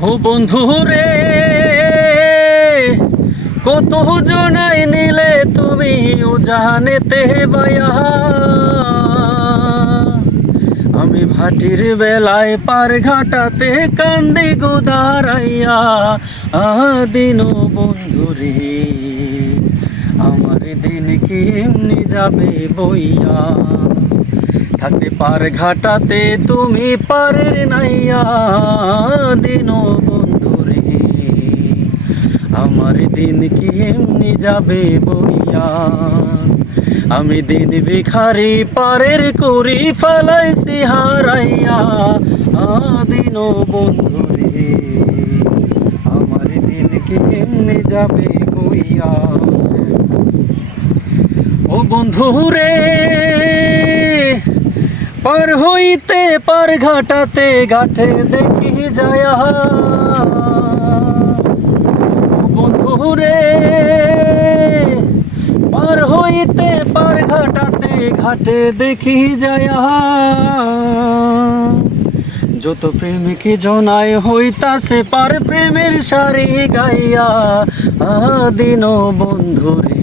বন্ধু রে, কত জনাই নিলে তুমি ও জানেতে বায়া। আমি ভাটির বেলায় পার ঘাটাতে কান্দি গোদারাইয়া। আদিন বন্ধু রে, আমার দিন কি যাবে বইয়া। থাকতে পার ঘাটাতে, তুমি পারের নাইয়া দিন বন্ধু রে। আমার দিন কি এমনি যাবে বইয়া আমি দিন ভিখারি পারের করি ফলাইছি হারাইয়া দিন বন্ধু রে। আমার দিন কি এমনি যাবে বইয়া ও বন্ধু রে পার হইতে পার ঘাটাতে ঘাটে দেখি যায়া ও বন্ধু রে, পার হইতে পার ঘাটাতে ঘাটে দেখি যায়া যত প্রেমিকে জনায় হইতাছে, পার প্রেমের সারি গাইয়া দিন বন্ধু রে।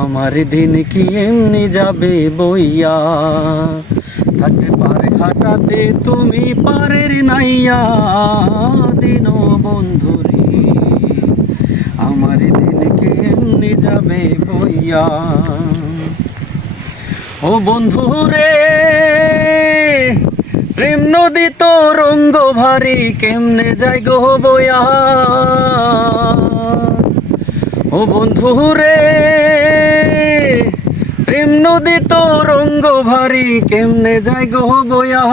আমার দিন কি এমনি যাবে বইয়া? থাকতে পারে ঘাটাতে তুমি পারের নাইয়া। দিন বন্ধু রে আমার দিন কি এমনি যাবে বইয়া? ও বন্ধু রে প্রেম নদী তো রঙ্গ ভারী, কেমনে যাই গো বয়া ও বন্ধু রে প্রেম নদী তো রঙ্গ ভারী, কেমনে যাই গো বয়া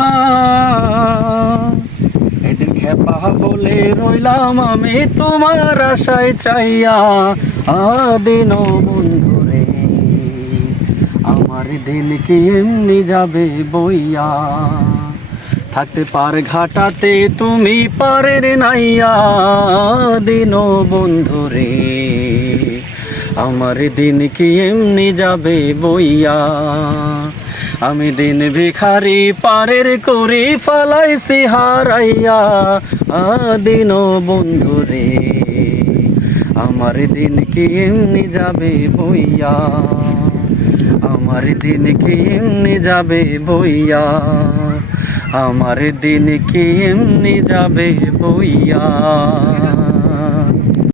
এদিন খেপা বলে রইলাম আমি তোমার আশায় চাইয়া। আদিন বন্ধু আমার দিন কি এমনি যাবে বইয়া? থাকতে পার ঘাটাতে তুমি পারের নাইয়া দিন বন্ধু রে আমার দিন কি এমনি যাবে বইয়া? আমি দিন ভিখারি পারের করি ফালাইছি হারাইয়া। দিন বন্ধু রে, আমার দিন কি এমনি যাবে বইয়া? আমার দিন কি এমনি যাবে বইয়া? আমার দিন কি এমনি যাবে বইয়া?